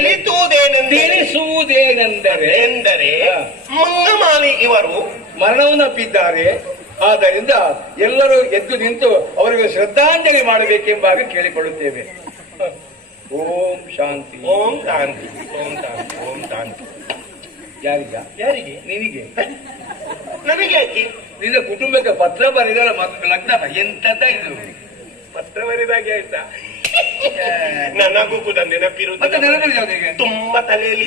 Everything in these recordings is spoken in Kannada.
ತಿಳಿಸುವುದೇನೆಂದರೆ ಎಂದರೆ ಮಂಗಮಾಲಿ ಇವರು ಮರಣವನ್ನಪ್ಪಿದ್ದಾರೆ. ಆದ್ದರಿಂದ ಎಲ್ಲರೂ ಎದ್ದು ನಿಂತು ಅವರಿಗೆ ಶ್ರದ್ಧಾಂಜಲಿ ಮಾಡಬೇಕೆಂಬಾಗ ಕೇಳಿಕೊಳ್ಳುತ್ತೇವೆ. ಓಂ ಶಾಂತಿ. ಓಂ ಶಾಂತಿ. ಓಂ ಶಾಂತಿ. ಓಂ ಶಾಂತಿ. ಯಾರಿಗೆ? ನಿನಗೆ. ನನಗೆ ಯಾಕೆ? ನಿನ್ನ ಕುಟುಂಬಕ್ಕೆ ಪತ್ರ ಬರೆದಲ್ಲ ಲಗ್ನ ಎಂತದ ಇದು? ಪತ್ರ ಬರೆದಾಗೆ ಆಯ್ತಾ? ನನಗೂ ಕೂಡ ನೆನಪಿರುವುದು ತುಂಬಾ ತಲೆಯಲ್ಲಿ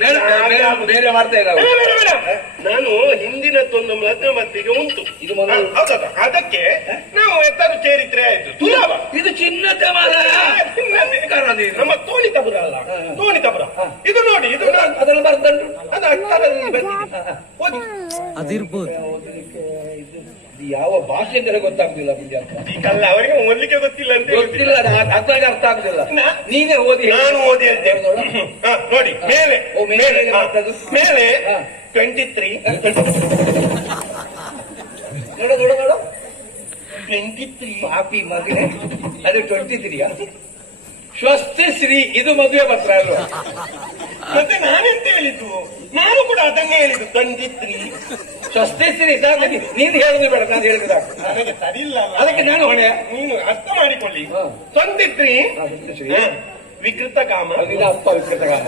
ಬೇರೆ ಮಾಡ್ತಾ ಇಲ್ಲ. ನಾನು ಹಿಂದಿನದೊಂದು ಲಗ್ನ ಮತ್ತಿಗೆ ಉಂಟು. ಇದು ಅದಕ್ಕೆ ನಾವು ಎತ್ತಾರು ಸೇರಿದ್ರೆ ಆಯ್ತು. ತುಲಾಭ ಇದು ಚಿನ್ನದ ಮರ. ನಮ್ಮ ತೋಣಿತಪುರ ಅಲ್ಲ, ತೋಣಿತಪುರ. ಇದು ನೋಡಿ, ಇದು ಅದನ್ನು ಬರ್ದಂಡು ಅದು ಅಷ್ಟರಲ್ಲಿ ಬಂದಿದೆ. ಅದಿರ್ಬೋದು. ಯಾವ ಭಾಷೆ ಅಂತ ಗೊತ್ತಾಗ್ತಿಲ್ಲ. ಈಗಲ್ಲ ಅವರಿಗೆ ಓದ್ಲಿಕ್ಕೆ ಗೊತ್ತಿಲ್ಲ ಅಂತ ಗೊತ್ತಿಲ್ಲ, ಅದ್ರಾಗ ಅರ್ಥ ಆಗುದಿಲ್ಲ. ನೀನೇ ಓದಿ. ನಾನು ಓದಿ ಹೇಳ್ತೇನೆ ನೋಡಿ. ಮೇಲೆ ಮೇಲೆ 23 ನೋಡು ನೋಡು ನೋಡು 23 ಪಾಪಿ ಮಗನೇ. ಅದು 23 ಸ್ವಸ್ತಿ ಶ್ರೀ. ಇದು ಮದುವೆ ಪತ್ರ ಅಲ್ವಾ? ಮತ್ತೆ ನಾನೆಂತ ಹೇಳಿದ್ದು? ನಾನು ಕೂಡ ಅದನ್ನೇ ಹೇಳಿದ್ದು. 23 ಸ್ವಸ್ತಿ ಶ್ರೀ. ನೀನು ಹೇಳುದು ಬೇಡ, ನಾನು ಹೇಳಿದ ನನಗೆ ಸರಿ ಇಲ್ಲ. ಅದಕ್ಕೆ ನಾನು ಹೊಣೆ. ನೀನು ಅರ್ಥ ಮಾಡಿಕೊಳ್ಳಿ. 23 ವಿಕೃತ ಕಾಮ. ನಿನ್ನ ಅಪ್ಪ ವಿಕೃತ ಕಾಮ.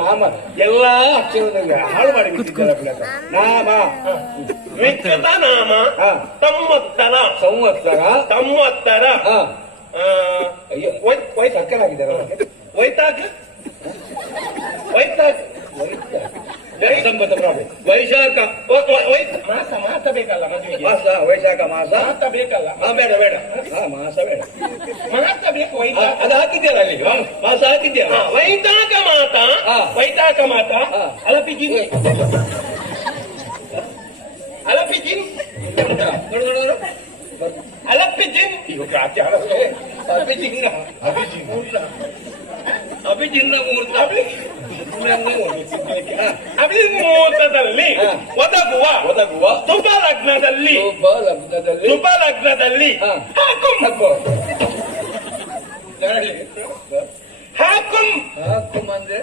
ನಾಮ ಎಲ್ಲಾ ಅಕ್ಷರದಲ್ಲಿ ಹಾಳು ಮಾಡಿ ಬಿಟ್ಟಿದ್ದಾರೆ. ನಾಮ ವಿಕೃತ ನಾಮ ಸಂವತ್ಸರ. ಸಂವತ್ಸರ ಸಂವತ್ಸರ. ವಯಸ್ಸು ಅಕ್ಕನಾಗಿದ್ದಾರೆ. ವೈತಾಕ ವೈತಾಕ ವೈಶಾಖ ಮಾಸ. ಮಾಸ ಬೇಕಲ್ಲ ಮದುವೆಗೆ? ಮಾಸ. ವೈಶಾಖ ಮಾಸ. ಮಾಸ ಬೇಕಲ್ಲ? ಬೇಡ ಬೇಡ. ಮಾಸ ಬೇಡ. ಮಾಸ ಬೇಕು. ವೈತಾಕ ಅದು ಹಾಕಿದ್ಯಲ್ಲ ಅಲ್ಲಿ. ಮಾಸ ಹಾಕಿದ್ಯಲ್ಲ. ವೈತಾಕ ಮಾತ. ವೈತಾಕ ಮಾತ. ಅಲಪಿಜಿನ್. ಅಲಪಿಜಿನ್. ನೋಡು ನೋಡು ನೋಡು. ಅಲಪಿಜಿನ್. ಅಭಿಜಿನ್ನ ಮುಹೂರ್ತ. ಅಭಿಮುಹೂರ್ತದಲ್ಲಿ ಒದಗುವ ಒದಗುವ ಶುಭ ಲಗ್ನದಲ್ಲಿ ಶುಭ ಲಗ್ನದಲ್ಲಿ ಶುಭ ಲಗ್ನದಲ್ಲಿ ಹಾಕುಂ. ಹಾಕುಂ. ಹಾಕುಂ ಅಂದ್ರೆ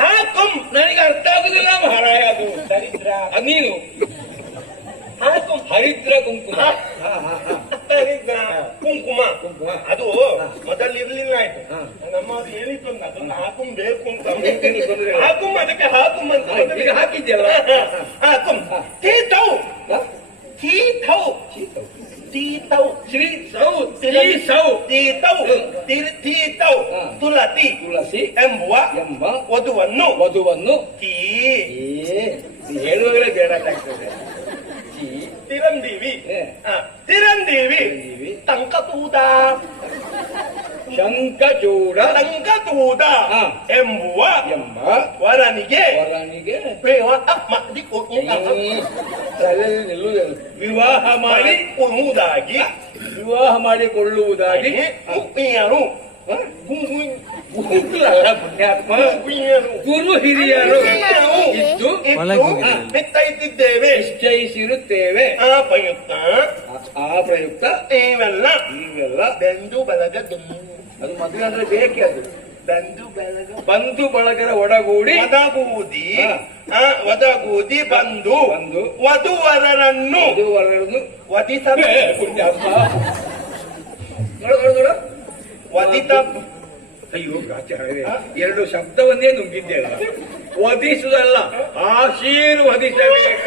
ಹಾಕುಂ. ನನಗೆ ಅರ್ಥ ಆಗುದಿಲ್ಲ ಮಹಾರಾಯ. ಅದು ದರಿದ್ರ. ನೀನು ಹಾಕುಂ. ಹರಿದ್ರ ಕುಂಕುಮ. ಹರಿದ್ರ ಕುಂಕುಮ. ಅದು ಮೊದಲು ಇರ್ಲಿಲ್ಲ. ಆಯ್ತು, ನಮ್ಮದು ಹೇಳಿದ್ದೊಂದು ಅದನ್ನು ಹಾಕುಂ ಬೇಕು ಅಂತ. ಹಾಕುಂ. ಅದಕ್ಕೆ ಹಾಕುಂ ಅಂತ ಈಗ ಹಾಕಿದ್ಯಲ್ಲ. ಹಾಕುಂ. ತೀತೌ. ತೀತೌ. ತೀತೌ. ಶ್ರೀ ಸೌ. ಶ್ರೀ ಸೌ. ತೀತೌ. ತೀತೌ. ತುಳಸಿ. ತುಳಸಿ ಎಂಬುವ ಎಂಬ ವಧುವನ್ನು ವಧುವನ್ನು ತೀ ಹೇಳುವಾಗಲೇ ಬೇಡ ಆಗ್ತದೆ. ತಿರಂದೀವಿ. ತಿರಂದೀವಿ. ತಂಕತೂದ. ಶಂಕಚೂಡ. ತಂಕತೂದ ಎಂಬುವ ಎಂಬ ವರನಿಗೆ ವರನಿಗೆ ನಿಲ್ಲುವುದನ್ನು ವಿವಾಹ ಮಾಡಿ ಕೊಡುವುದಾಗಿ. ವಿವಾಹ ಮಾಡಿಕೊಳ್ಳುವುದಾಗಿ ಪುಣ್ಯಾತ್ಮ ಗುರು ಹಿರಿಯರು ಇದ್ದು ನಿಶ್ಚಯಿಸಿದ್ದೇವೆ. ನಿಶ್ಚಯಿಸಿರುತ್ತೇವೆ. ಆ ಪ್ರಯುಕ್ತ ಇವೆಲ್ಲ ಬೆಂದು ಬಳಗ. ಅದು ಮದುವೆ ಅಂದ್ರೆ ಬೇಕೆ. ಅದು ಬಂಧು ಬಳಗ. ಬಂಧು ಬಳಗರ ಒಡಗೂಡಿ ಒದಗೂದಿ. ಒದಗೂದಿ ಬಂದು ಬಂದು ವಧುವರರನ್ನು ವಧಿಸಬೇಕು. ಪುಣ್ಯಾತ್ಮ ನೋಡ ನೋಡ ನೋಡ. ವಧಿತ. ಅಯ್ಯೋ ಎರಡು ಶಬ್ದವನ್ನೇ ನುಂಗಿದ್ದೇವೆ. ವಧಿಸುವುದಲ್ಲ, ಆಶೀರ್ವದಿಸಬೇಕ.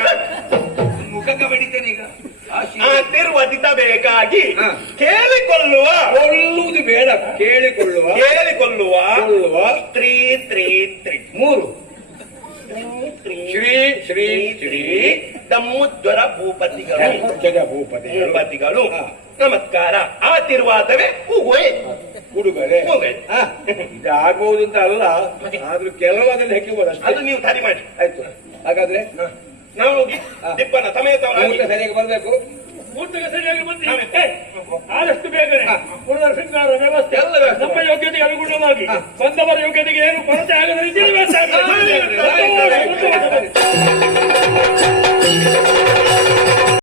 ಮುಖಕ್ಕೆ ಬಡಿತೇನೆ ಈಗ. ಆಶೀರ್ವದಿಸಬೇಕಾಗಿ ಕೇಳಿಕೊಳ್ಳುವ. ಕೊಳ್ಳುವುದು ಬೇಡ, ಕೇಳಿಕೊಳ್ಳುವ. ಕೇಳಿಕೊಳ್ಳುವ. Three three three 3 Shri Shri Shri ದಮ್ಮುಜ್ವರ ಭೂಪತಿಗಳು. ಭೂಪತಿಗಳು ನಮಸ್ಕಾರ. ಆಶೀರ್ವಾದವೇ ಉಡುಗೊರೆ. ಇದಾಗಬಹುದು ಅಂತ ಅಲ್ಲ, ಆದ್ರೂ ಕೆಲವಾದಲ್ಲಿ ಹೆಕ್ಕಿಬಹುದು ಅಷ್ಟೇ. ಅದು ನೀವು ಸರಿ ಮಾಡಿ. ಆಯ್ತು. ಹಾಗಾದ್ರೆ ನಾವು ಹೋಗಿ ದಿಪ್ಪನ ಸಮೇತ ಸರಿಯಾಗಿ ಬರ್ಬೇಕು. ಊಟಕ್ಕೆ ಸರಿಯಾಗಿ ಬಂದಿ. ಆದಷ್ಟು ಬೇಗನೆ ಪುನರ್ ಶೃಂಗಾರ ವ್ಯವಸ್ಥೆ ನಮ್ಮ ಯೋಗ್ಯತೆಗೆ ಅನುಗುಣವಾಗಿ ಬಂದವರ